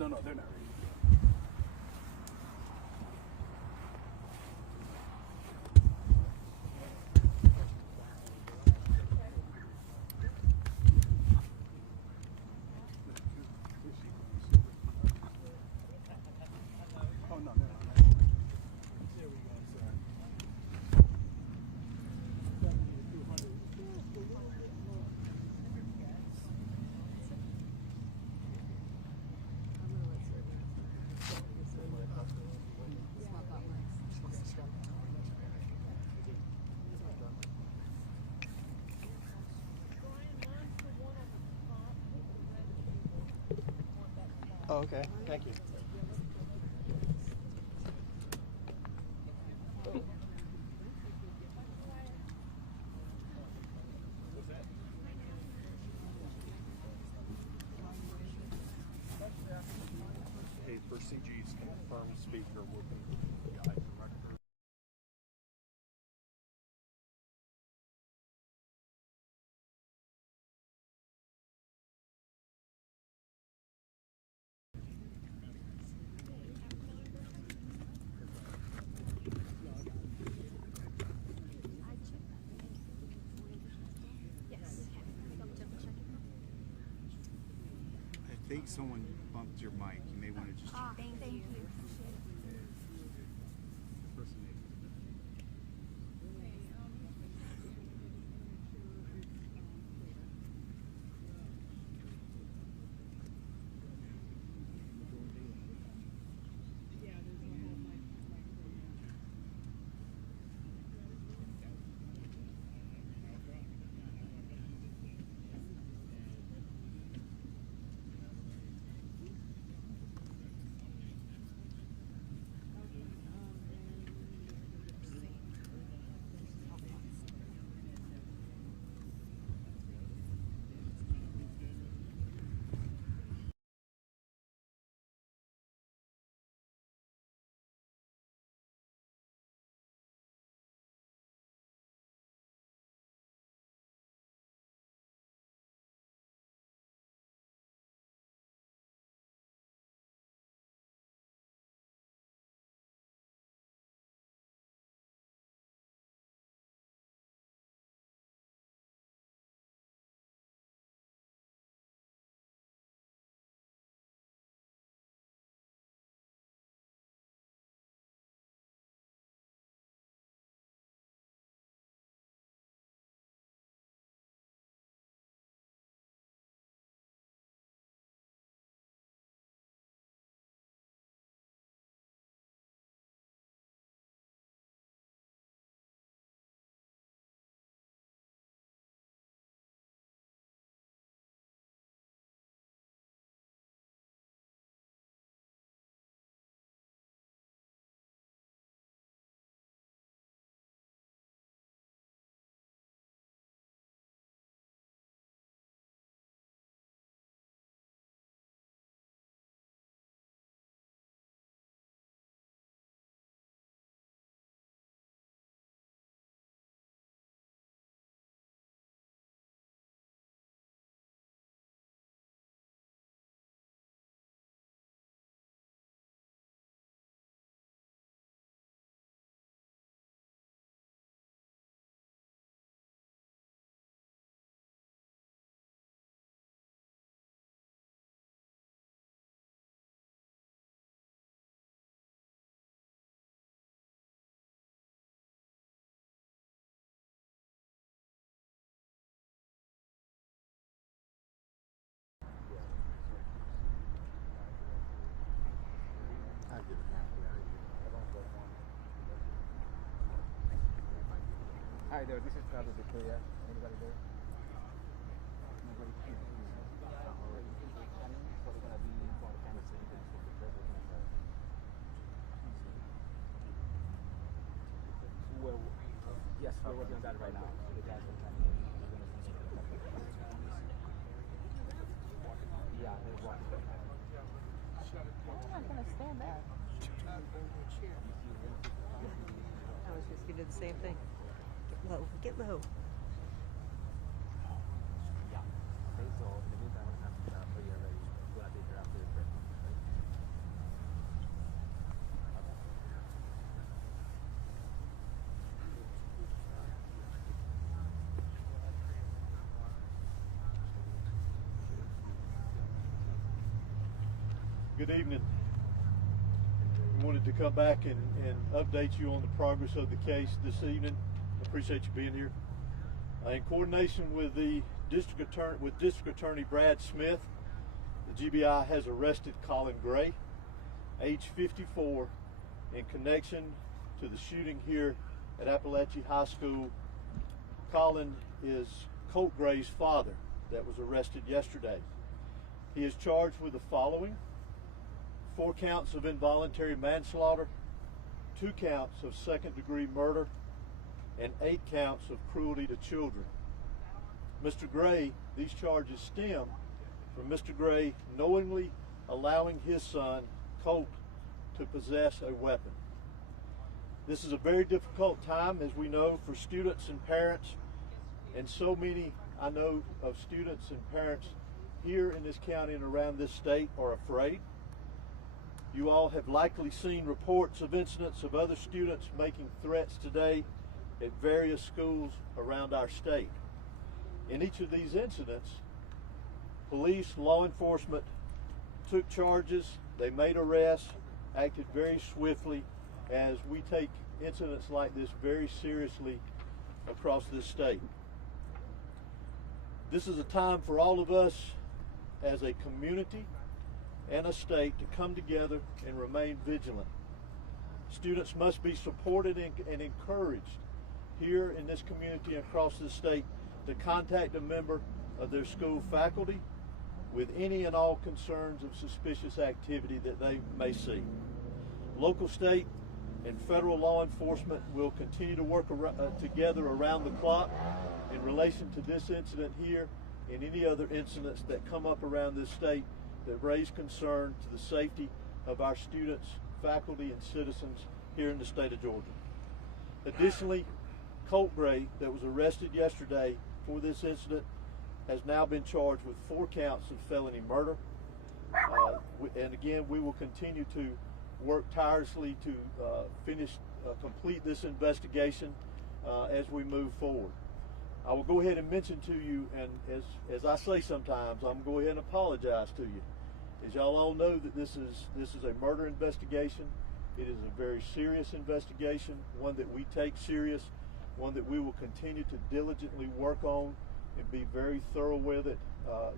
No, no, they're not ready. Oh, no, no, no. There we go, sir. Oh, okay. Thank you. Hey, for CG's confirmed speaker will be guide director. I think someone bumped your mic. You may want to just. Thank you. Hi there, this is Travis Victoria. Anybody there? Nobody here. So we're gonna be going to kind of same thing for the trip. We're gonna start. Well, yes, we're working on that right now. So the guys are coming in. We're gonna see some of the yeah, they're walking. I'm not gonna stand there. I was just gonna do the same thing. Get low, get low. Yeah. Okay, so in the meantime, we're gonna have to put you ready. We're gonna take her after the trip. Right? Good evening. We wanted to come back and update you on the progress of the case this evening. I appreciate you being here. In coordination with the District Attorney Brad Smith, the GBI has arrested Colin Gray, age 54, in connection to the shooting here at Apalachee High School. Colin is Colt Gray's father that was arrested yesterday. He is charged with the following: 4 counts of involuntary manslaughter, 2 counts of second-degree murder, and 8 counts of cruelty to children. Mr. Gray, these charges stem from Mr. Gray knowingly allowing his son, Colt, to possess a weapon. This is a very difficult time, as we know, for students and parents, and so many, I know, of students and parents here in this county and around this state are afraid. You all have likely seen reports of incidents of other students making threats today at various schools around our state. In each of these incidents, police, law enforcement took charges, they made arrests, acted very swiftly, as we take incidents like this very seriously across this state. This is a time for all of us as a community and a state to come together and remain vigilant. Students must be supported and encouraged here in this community and across this state to contact a member of their school faculty with any and all concerns of suspicious activity that they may see. Local, state, and federal law enforcement will continue to work together around the clock in relation to this incident here and any other incidents that come up around this state that raise concern to the safety of our students, faculty, and citizens here in the state of Georgia. Additionally, Colt Gray, that was arrested yesterday for this incident, has now been charged with 4 counts of felony murder. And again, we will continue to work tirelessly to complete this investigation as we move forward. I will go ahead and mention to you, and as I say sometimes, I'm going to go ahead and apologize to you. As y'all all know, that this is a murder investigation. It is a very serious investigation, one that we take serious, one that we will continue to diligently work on and be very thorough with it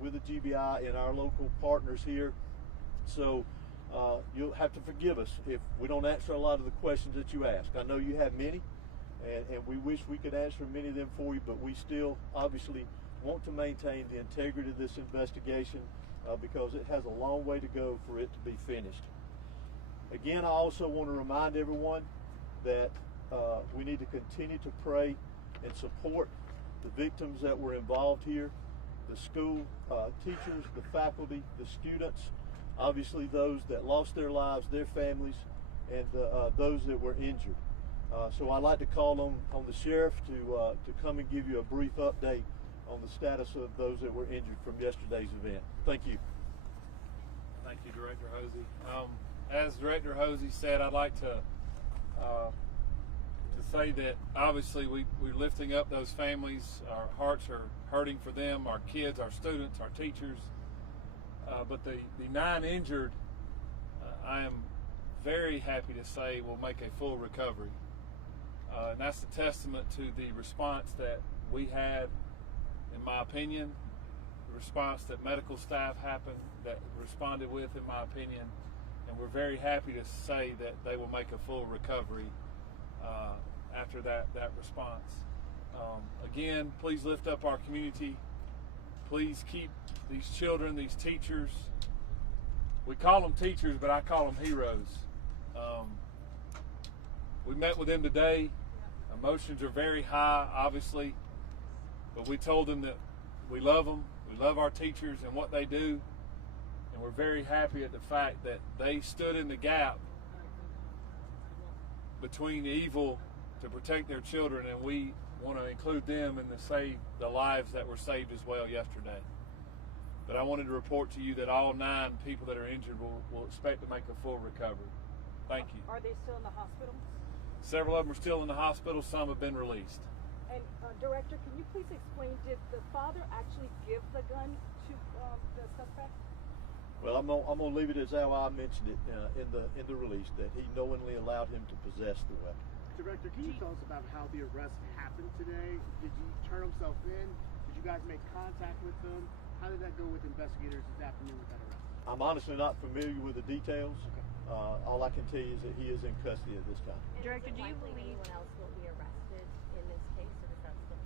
with the GBI and our local partners here. So you'll have to forgive us if we don't answer a lot of the questions that you ask. I know you have many, and we wish we could answer many of them for you, but we still obviously want to maintain the integrity of this investigation because it has a long way to go for it to be finished. Again, I also want to remind everyone that we need to continue to pray and support the victims that were involved here, the school teachers, the faculty, the students, obviously those that lost their lives, their families, and those that were injured. So I'd like to call on the sheriff to come and give you a brief update on the status of those that were injured from yesterday's event. Thank you. Thank you, Director Hosey. As Director Hosey said, I'd like to say that obviously we're lifting up those families. Our hearts are hurting for them, our kids, our students, our teachers. But the 9 injured, I am very happy to say will make a full recovery. And that's a testament to the response that we had, in my opinion, the response that medical staff responded with, in my opinion, and we're very happy to say that they will make a full recovery after that response. Again, please lift up our community. Please keep these children, these teachers, we call them teachers, but I call them heroes. We met with them today. Emotions are very high, obviously, but we told them that we love them, we love our teachers and what they do, and we're very happy at the fact that they stood in the gap between evil to protect their children, and we want to include them in the lives that were saved as well yesterday. But I wanted to report to you that all 9 people that are injured will expect to make a full recovery. Thank you. Are they still in the hospital? Several of them are still in the hospital. Some have been released. And Director, can you please explain, did the father actually give the gun to the suspect? Well, I'm gonna leave it as how I mentioned it in the release, that he knowingly allowed him to possess the weapon. Director, can you tell us about how the arrest happened today? Did he turn himself in? Did you guys make contact with him? How did that go with investigators this afternoon with that arrest? I'm honestly not familiar with the details. Okay. All I can tell you is that he is in custody at this time. Director, do you believe anyone else will be arrested in this case, or is that still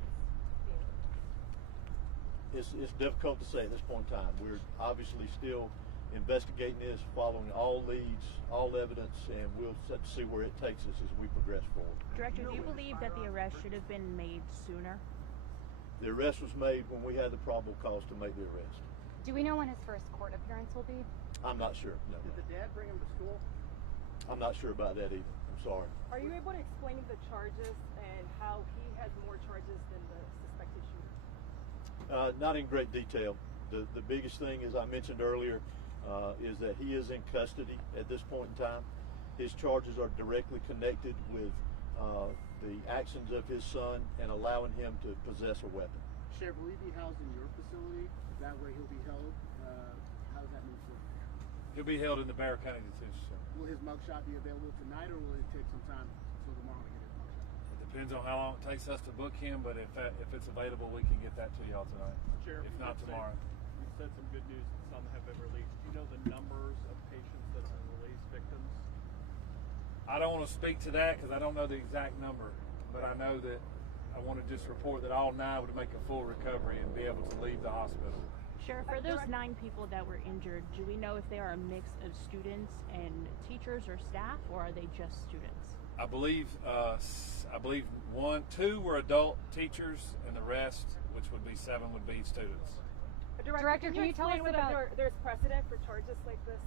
being? It's difficult to say at this point in time. We're obviously still investigating this, following all leads, all evidence, and we'll have to see where it takes us as we progress forward. Director, do you believe that the arrest should have been made sooner? The arrest was made when we had the probable cause to make the arrest. Do we know when his first court appearance will be? I'm not sure. No. Did the dad bring him to school? I'm not sure about that either. I'm sorry. Are you able to explain the charges and how he has more charges than the suspected shooter? Not in great detail. The biggest thing, as I mentioned earlier, is that he is in custody at this point in time. His charges are directly connected with the actions of his son and allowing him to possess a weapon. Sheriff, will he be housed in your facility? That way he'll be held. How does that move forward? He'll be held in the Barrow County Detention Center. Will his mugshot be available tonight, or will it take some time until tomorrow to get his mugshot? It depends on how long it takes us to book him, but if it's available, we can get that to y'all tonight. Sheriff, If not tomorrow. You said some good news that some have been released. Do you know the numbers of patients that have been released, victims? I don't want to speak to that because I don't know the exact number, but I know that I want to just report that all 9 would make a full recovery and be able to leave the hospital. Sheriff, for those 9 people that were injured, do we know if they are a mix of students and teachers or staff, or are they just students? I believe 2 were adult teachers, and the rest, which would be 7, would be students. Director, can you tell us explain about? whether there's precedent for charges like this?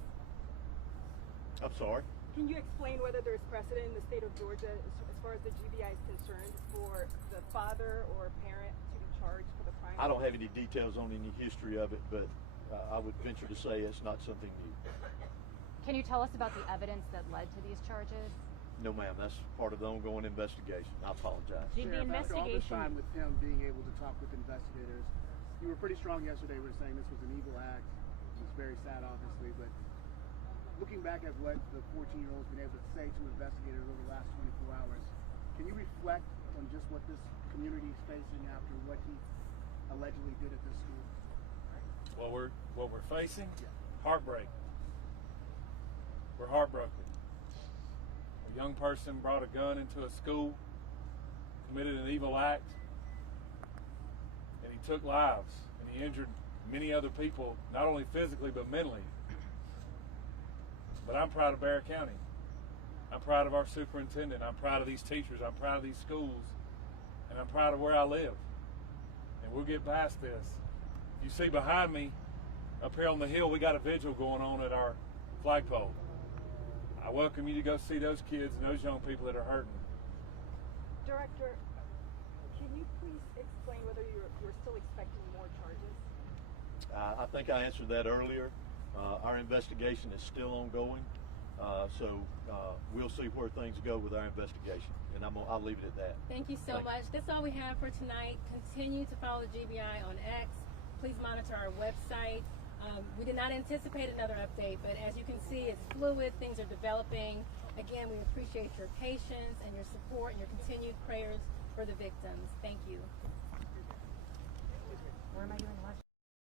I'm sorry? Can you explain whether there's precedent in the state of Georgia as far as the GBI is concerned for the father or parent to be charged for the crime? I don't have any details on any history of it, but I would venture to say it's not something new. Can you tell us about the evidence that led to these charges? No, ma'am. That's part of the ongoing investigation. I apologize. Did the Sheriff, after all this investigation? time with him being able to talk with investigators, you were pretty strong yesterday. We were saying this was an evil act. It was very sad, obviously, but looking back at what the 14-year-old's been able to say to investigators over the last 24 hours, can you reflect on just what this community is facing after what he allegedly did at this school? What we're facing, heartbreak. We're heartbroken. A young person brought a gun into a school, committed an evil act, and he took lives, and he injured many other people, not only physically but mentally. But I'm proud of Barrow County. I'm proud of our superintendent. I'm proud of these teachers. I'm proud of these schools. And I'm proud of where I live. And we'll get past this. You see behind me, up here on the hill, we got a vigil going on at our flagpole. I welcome you to go see those kids and those young people that are hurting. Director, can you please explain whether you're still expecting more charges? I think I answered that earlier. Our investigation is still ongoing, so we'll see where things go with our investigation, and I'll leave it at that. Thank you so much. That's all we have for tonight. Continue to follow GBI on X. Please monitor our website. We did not anticipate another update, but as you can see, it's fluid. Things are developing. Again, we appreciate your patience and your support and your continued prayers for the victims. Thank you. Where am I doing the last?